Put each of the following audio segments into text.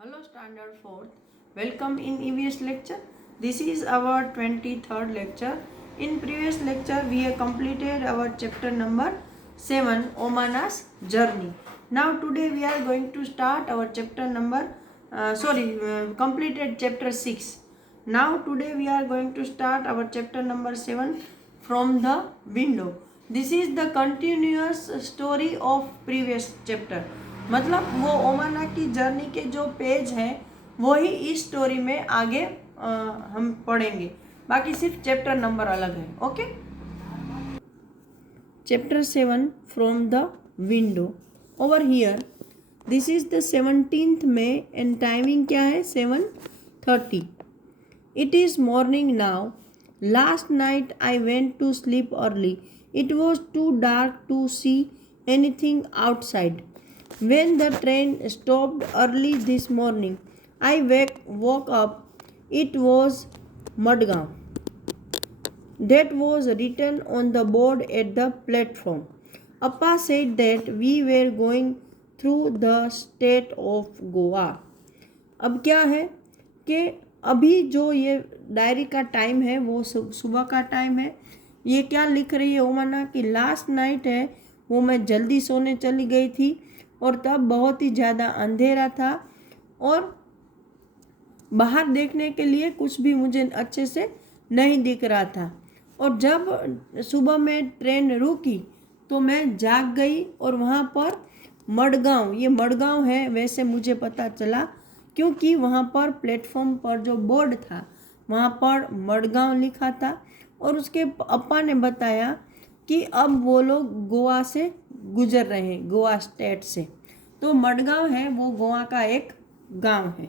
Hello Standard 4th. Welcome in EVS lecture. This is our 23rd lecture. In previous lecture we have completed our chapter number 7 Omana's journey. Now today we are going to start our chapter number completed chapter 6. Now today we are going to start our chapter number 7 from the window. This is the continuous story of previous chapter. मतलब वो ओमाना की journey के जो page हैं वही इस story में आगे हम पढ़ेंगे, बाकी सिर्फ चैप्टर नंबर अलग है. Okay, chapter 7 from the window. Over here this is the 17th May and timing क्या है 7:30. It is morning now. Last night I went to sleep early. It was too dark to see anything outside. When the train stopped early this morning, I woke up. It was Madgaon. That was written on the board at the platform. Appa said that we were going through the state of Goa. अब क्या है कि अभी जो ये diary का time है वो सुबह का टाइम है. ये क्या लिख रही है ओमाना कि लास्ट नाइट है वो मैं जल्दी सोने चली गई थी और तब बहुत ही ज़्यादा अंधेरा था और बाहर देखने के लिए कुछ भी मुझे अच्छे से नहीं दिख रहा था. और जब सुबह में ट्रेन रुकी तो मैं जाग गई और वहाँ पर मडगांव, ये मडगांव है वैसे मुझे पता चला क्योंकि वहाँ पर प्लेटफॉर्म पर जो बोर्ड था वहाँ पर मडगांव लिखा था और उसके अप्पा ने बताया कि अब वो लोग गोवा से गुजर रहे हैं, गोवा स्टेट से. तो मडगांव है वो गोवा का एक गांव है.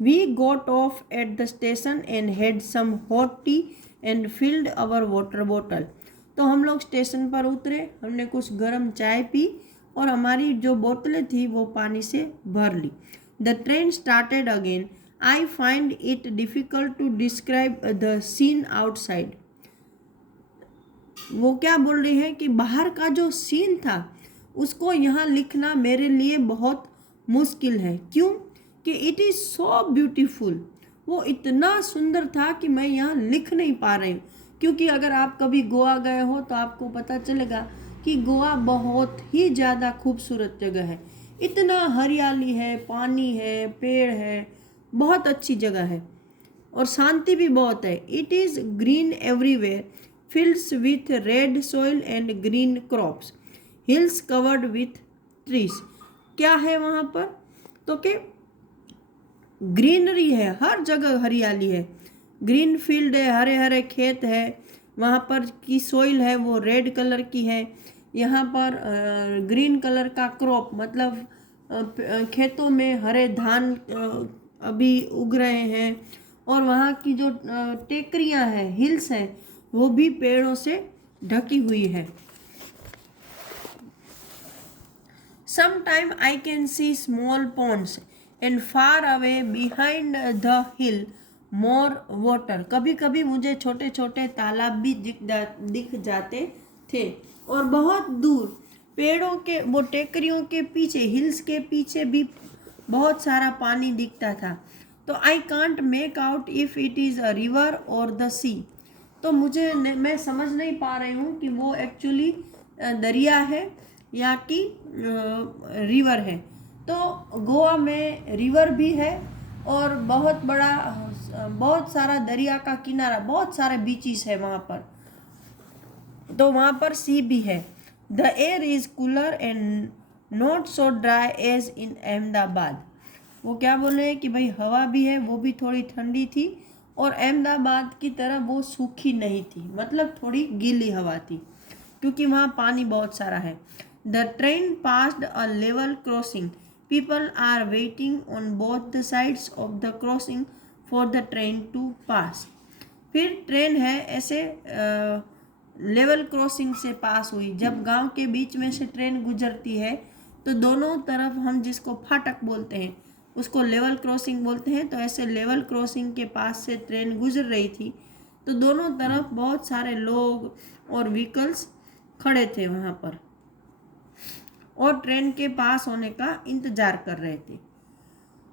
We got off at the station and had some hot tea and filled our water bottle. तो हम लोग स्टेशन पर उतरे, हमने कुछ गर्म चाय पी और हमारी जो बोतलें थी वो पानी से भर ली. The train started again. I find it difficult to describe the scene outside. वो क्या बोल रही है कि बाहर का जो सीन था उसको यहाँ लिखना मेरे लिए बहुत मुश्किल है. क्यों? कि इट इज़ सो ब्यूटीफुल. वो इतना सुंदर था कि मैं यहाँ लिख नहीं पा रही हूँ. क्योंकि अगर आप कभी गोवा गए हो तो आपको पता चलेगा कि गोवा बहुत ही ज़्यादा खूबसूरत जगह है. इतना हरियाली है, पानी है, पेड़ है, बहुत अच्छी जगह है और शांति भी बहुत है. It is green everywhere. fields with red soil and green crops, hills covered with trees. क्या है वहाँ पर? तो के ग्रीनरी है, हर जगह हरियाली है, ग्रीन फील्ड है, हरे हरे खेत है, वहाँ पर की सोइल है वो रेड कलर की है. यहाँ पर ग्रीन कलर का क्रॉप मतलब खेतों में हरे धान अभी उग रहे हैं और वहाँ की जो टेकरियाँ हैं, हिल्स हैं, वो भी पेड़ों से ढकी हुई है. Sometime I can see small ponds and far away behind the hill more water. कभी कभी मुझे छोटे छोटे तालाब भी दिख जाते थे और बहुत दूर पेड़ों के वो टेकरियों के पीछे, हिल्स के पीछे भी बहुत सारा पानी दिखता था. तो I can't make out if it is a river और द सी. तो मैं समझ नहीं पा रही हूँ कि वो एक्चुअली दरिया है या कि रिवर है. तो गोवा में रिवर भी है और बहुत बड़ा, बहुत सारा दरिया का किनारा, बहुत सारे बीचेस है वहाँ पर. तो वहाँ पर सी भी है. The air is cooler and not so dry as in Ahmedabad. वो क्या बोल रहे हैं कि भाई हवा भी है, वो भी थोड़ी ठंडी थी और अहमदाबाद की तरह वो सूखी नहीं थी, मतलब थोड़ी गीली हवा थी क्योंकि वहाँ पानी बहुत सारा है. The train passed a level crossing. People are waiting on both the sides of the crossing for the train to pass. फिर ट्रेन है ऐसे लेवल क्रॉसिंग से पास हुई. जब गांव के बीच में से ट्रेन गुजरती है तो दोनों तरफ हम जिसको फाटक बोलते हैं उसको लेवल क्रॉसिंग बोलते हैं. तो ऐसे लेवल क्रॉसिंग के पास से ट्रेन गुजर रही थी तो दोनों तरफ बहुत सारे लोग और व्हीकल्स खड़े थे वहाँ पर और ट्रेन के पास होने का इंतज़ार कर रहे थे.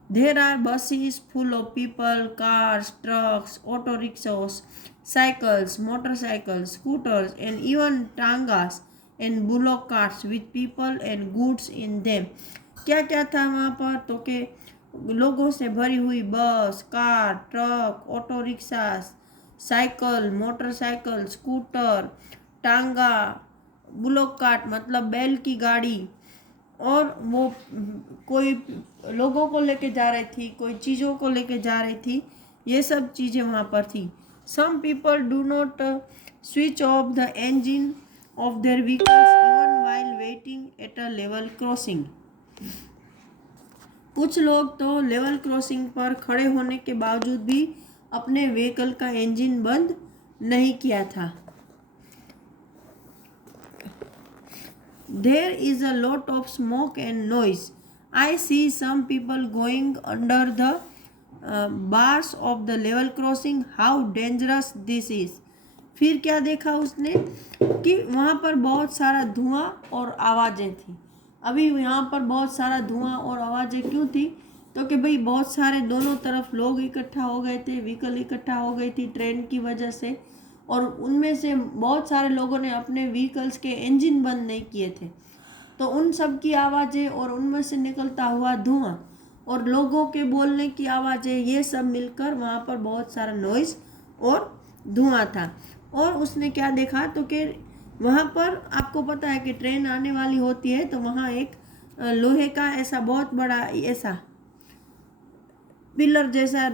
There are buses full of people, cars, trucks, auto rickshaws, cycles, motorcycles, scooters, and even tangas and bullock carts with people and goods in them. क्या क्या था वहाँ पर? तो के लोगों से भरी हुई बस, car, truck, auto rickshaw, cycle, motorcycle, scooter, टांगा, बुलोक कार्ट मतलब बैल की गाड़ी, और वो कोई लोगों को लेके जा रही थी, कोई चीज़ों को लेके जा रही थी, ये सब चीज़ें वहाँ पर थी. Some people do not switch off the engine of their vehicles even while waiting at a level crossing. कुछ लोग तो लेवल क्रॉसिंग पर खड़े होने के बावजूद भी अपने व्हीकल का इंजन बंद नहीं किया था. There is a lot of smoke and noise. I see some people going under the bars of the level crossing. How dangerous this is. फिर क्या देखा उसने कि वहाँ पर बहुत सारा धुआं और आवाज़ें थी. अभी यहाँ पर बहुत सारा धुआं और आवाज़ें क्यों थी? तो कि भाई बहुत सारे दोनों तरफ लोग इकट्ठा हो गए थे, व्हीकल इकट्ठा हो गई थी ट्रेन की वजह से, और उनमें से बहुत सारे लोगों ने अपने व्हीकल्स के इंजन बंद नहीं किए थे. तो उन सब की आवाज़ें और उनमें से निकलता हुआ धुआं और लोगों के बोलने की आवाज़ें, ये सब मिलकर वहाँ पर बहुत सारा नॉइज़ और धुआं था. और उसने क्या देखा तो कि वहाँ पर आपको पता है कि ट्रेन आने वाली होती है तो वहाँ एक लोहे का ऐसा बहुत बड़ा ऐसा पिलर जैसा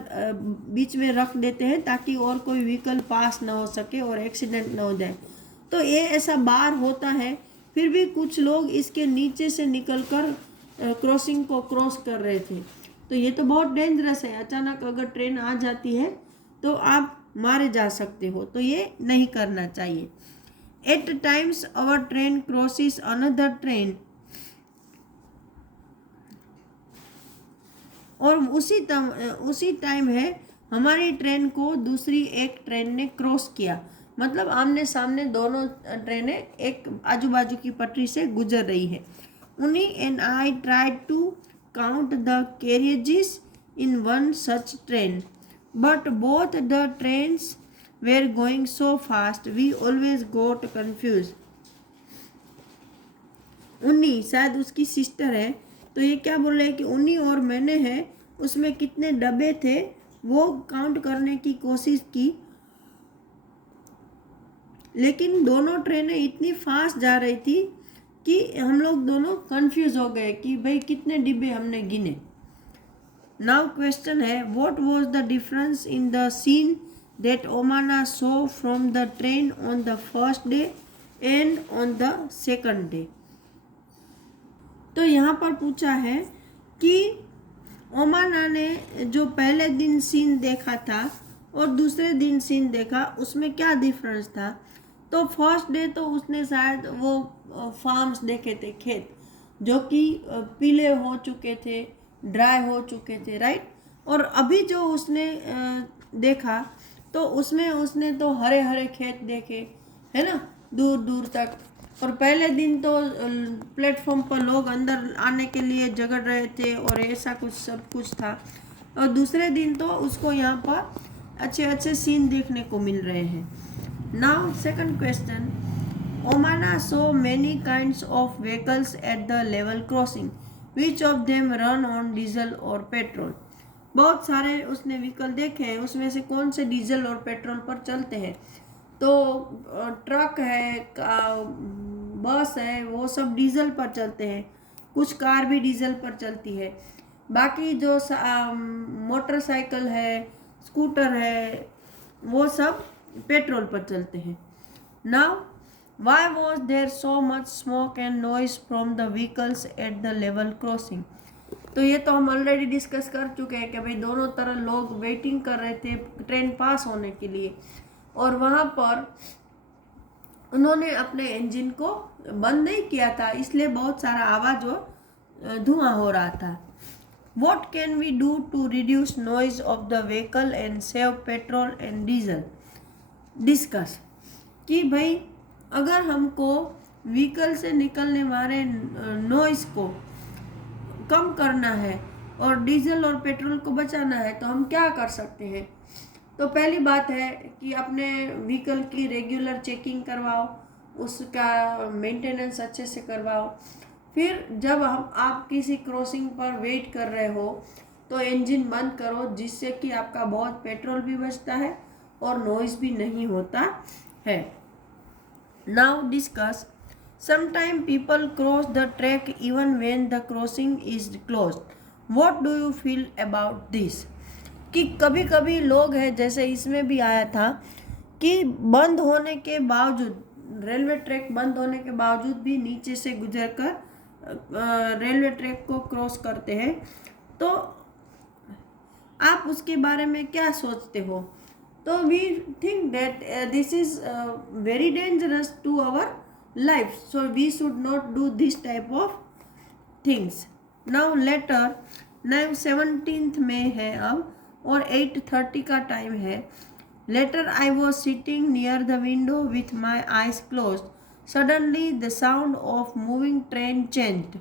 बीच में रख देते हैं ताकि और कोई व्हीकल पास ना हो सके और एक्सीडेंट ना हो जाए. तो ये ऐसा बार होता है, फिर भी कुछ लोग इसके नीचे से निकलकर क्रॉसिंग को क्रॉस कर रहे थे. तो ये तो बहुत डेंजरस है. अचानक अगर ट्रेन आ जाती है तो आप मारे जा सकते हो, तो ये नहीं करना चाहिए. एट टाइम्स अवर ट्रेन क्रॉसिस अनदर ट्रेन, और उसी टाइम है हमारी ट्रेन को दूसरी एक ट्रेन ने क्रॉस किया. मतलब आमने सामने दोनों ट्रेनें एक आजू बाजू की पटरी से गुजर रही है. उन्हीं and I tried to count the carriages in one such train, but both the trains were going so fast we always got confuse. उन्हीं शायद उसकी सिस्टर है, तो ये क्या बोल रहे हैं कि उन्हीं और मैंने है उसमें कितने डब्बे थे वो काउंट करने की कोशिश की, लेकिन दोनों ट्रेनें इतनी फास्ट जा रही थी कि हम लोग दोनों कंफ्यूज हो गए कि भाई कितने डिब्बे हमने गिने. नाउ क्वेश्चन है, what was the difference in the scene that Omana saw from the train on the first day and on the second day. तो यहाँ पर पूछा है कि ओमाना ने जो पहले दिन सीन देखा था और दूसरे दिन सीन देखा उसमें क्या डिफरेंस था. तो फर्स्ट डे तो उसने शायद वो फार्म्स देखे थे, खेत जो कि पीले हो चुके थे, ड्राई हो चुके थे, राइट. और अभी जो उसने देखा तो उसमें उसने तो हरे हरे खेत देखे, है ना, दूर दूर तक. और पहले दिन तो प्लेटफॉर्म पर लोग अंदर आने के लिए जगड़ रहे थे और ऐसा कुछ सब कुछ था. और दूसरे दिन तो उसको यहाँ पर अच्छे अच्छे सीन देखने को मिल रहे हैं. Now second question, Omana so many kinds of vehicles at the level crossing, which of them run on diesel or petrol. बहुत सारे उसने व्हीकल देखे हैं, उसमें से कौन से डीजल और पेट्रोल पर चलते हैं. तो ट्रक है, बस है, वो सब डीजल पर चलते हैं. कुछ कार भी डीजल पर चलती है. बाकी जो मोटरसाइकिल है, स्कूटर है, वो सब पेट्रोल पर चलते हैं. Now why was there so much smoke and noise from the vehicles at the level crossing. तो ये तो हम ऑलरेडी डिस्कस कर चुके हैं कि भाई दोनों तरह लोग वेटिंग कर रहे थे ट्रेन पास होने के लिए, और वहाँ पर उन्होंने अपने इंजन को बंद नहीं किया था, इसलिए बहुत सारा आवाज़ और धुआं हो रहा था. What can we do to reduce noise of the vehicle and save petrol and diesel? Discuss कि भाई अगर हमको व्हीकल से निकलने वाले नॉइज़ को कम करना है और डीजल और पेट्रोल को बचाना है तो हम क्या कर सकते हैं। तो पहली बात है कि अपने व्हीकल की रेगुलर चेकिंग करवाओ, उसका मेंटेनेंस अच्छे से करवाओ। फिर जब आप किसी क्रॉसिंग पर वेट कर रहे हो तो इंजन बंद करो, जिससे कि आपका बहुत पेट्रोल भी बचता है और नॉइज भी नहीं होता है। Now discuss, sometime people cross the track even when the crossing is closed. What do you feel about this? कि कभी कभी लोग हैं, जैसे इसमें भी आया था कि बंद होने के बावजूद, रेलवे ट्रैक बंद होने के बावजूद भी नीचे से गुजरकर रेलवे ट्रैक को क्रॉस करते हैं। तो आप उसके बारे में क्या सोचते हो? तो we think that this is very dangerous to our life, so we should not do this type of things. Now later, now 17 में है अब और 8:30 का टाइम है। Later I was sitting near the window with my eyes close. Suddenly the sound of moving train changed.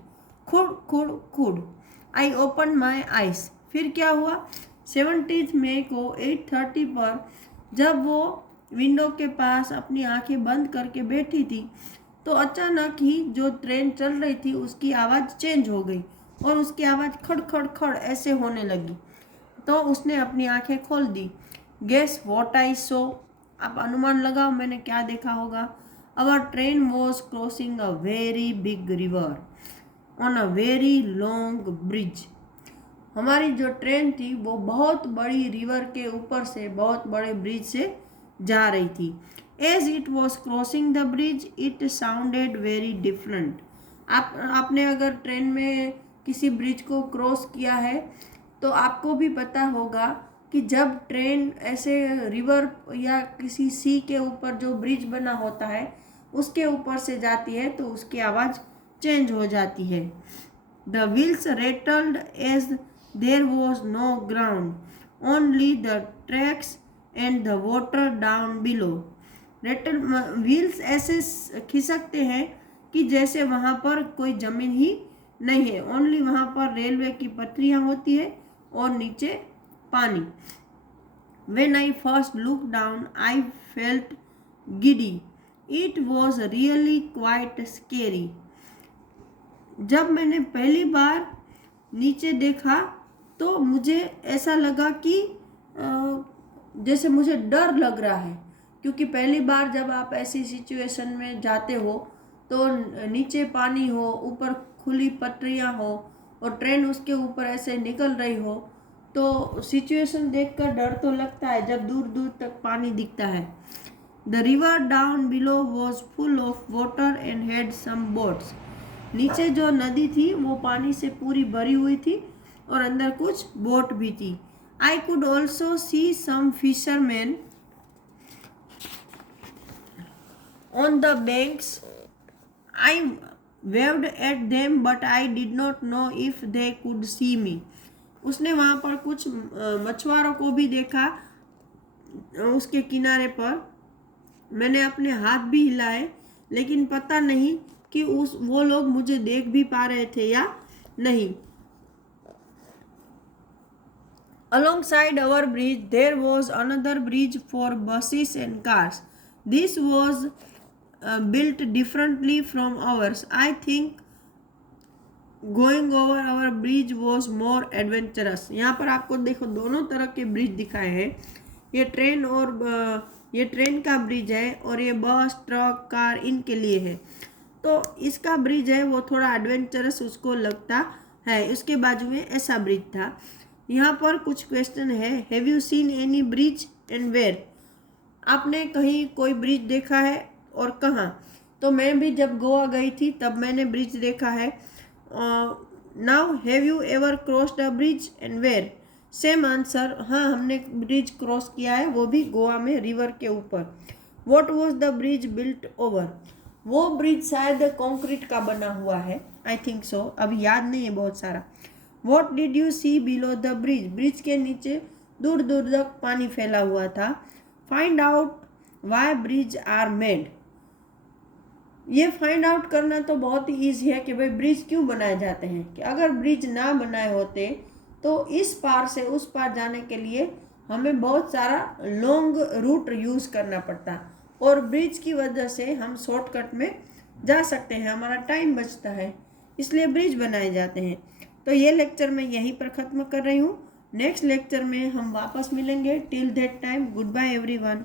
खुड़ खुड़ खुड़। I open my eyes. फिर क्या हुआ? 17 मई को 8:30 पर जब वो विंडो के पास अपनी आंखें बंद करके बैठी थी तो अचानक ही जो ट्रेन चल रही थी उसकी आवाज़ चेंज हो गई और उसकी आवाज़ खड़ खड़ खड़ ऐसे होने लगी। तो उसने अपनी आंखें खोल दी। गेस व्हाट आई सो? आप अनुमान लगाओ मैंने क्या देखा होगा। Our train was crossing a very big river on a very long bridge. हमारी जो ट्रेन थी वो बहुत बड़ी रिवर के ऊपर से, बहुत बड़े ब्रिज से जा रही थी। As it was crossing the bridge it sounded very different. आपने अगर ट्रेन में किसी ब्रिज को क्रॉस किया है तो आपको भी पता होगा कि जब ट्रेन ऐसे रिवर या किसी सी के ऊपर जो ब्रिज बना होता है उसके ऊपर से जाती है तो उसकी आवाज़ चेंज हो जाती है। The wheels rattled as there was no ground, only the tracks and the water down below. Rattle wheels ऐसे खिसकते हैं कि जैसे वहाँ पर कोई ज़मीन ही नहीं है, ओनली वहाँ पर रेलवे की पटरियाँ होती है और नीचे पानी। When I first looked down, I felt giddy. It was really quite scary. जब मैंने पहली बार नीचे देखा तो मुझे ऐसा लगा कि जैसे मुझे डर लग रहा है, क्योंकि पहली बार जब आप ऐसी सिचुएशन में जाते हो तो नीचे पानी हो, ऊपर खुली पटरियाँ हो और ट्रेन उसके ऊपर ऐसे निकल रही हो तो सिचुएशन देखकर डर तो लगता है जब दूर दूर तक पानी दिखता है। The river down below was full of water and had some boats. नीचे जो नदी थी वो पानी से पूरी भरी हुई थी और अंदर कुछ बोट भी थी। I could also see some fisherman on the banks. I waved at them but I did not know if they could see me. उसने वहाँ पर कुछ मछुआरों को भी देखा उसके किनारे पर। मैंने अपने हाथ भी हिलाए लेकिन पता नहीं कि वो लोग मुझे देख भी पा रहे थे या नहीं। Alongside our bridge there was another bridge for buses and cars. This was built differently from ours. I think going over our bridge was more adventurous. यहाँ पर आपको देखो दोनों तरह के ब्रिज दिखाए हैं। ये ट्रेन और ये ट्रेन का ब्रिज है और ये बस ट्रक कार इनके लिए है। तो इसका ब्रिज है वो थोड़ा एडवेंचरस उसको लगता है। उसके बाजू में ऐसा ब्रिज था। यहाँ पर कुछ क्वेश्चन है। Have you seen any bridge and where? आपने कहीं कोई ब्रिज देखा है और कहाँ? तो मैं भी जब गोवा गई थी तब मैंने ब्रिज देखा है। Now have you ever crossed a bridge and where? Same answer, हाँ हमने ब्रिज क्रॉस किया है, वो भी गोवा में रिवर के ऊपर। What was the bridge built over? वो ब्रिज शायद कंक्रीट का बना हुआ है, आई थिंक सो, अभी याद नहीं है बहुत सारा। What did you see below the bridge? Bridge के नीचे दूर दूर तक पानी फैला हुआ था। Find out why bridge are made. ये फाइंड आउट करना तो बहुत ही ईजी है कि भाई ब्रिज क्यों बनाए जाते हैं। कि अगर ब्रिज ना बनाए होते तो इस पार से उस पार जाने के लिए हमें बहुत सारा लॉन्ग रूट यूज़ करना पड़ता है, और ब्रिज की वजह से हम शॉर्टकट में जा सकते हैं, हमारा टाइम बचता है, इसलिए ब्रिज बनाए जाते हैं। तो ये लेक्चर मैं यहीं पर ख़त्म कर रही हूँ। नेक्स्ट लेक्चर में हम वापस मिलेंगे। Till that time goodbye everyone.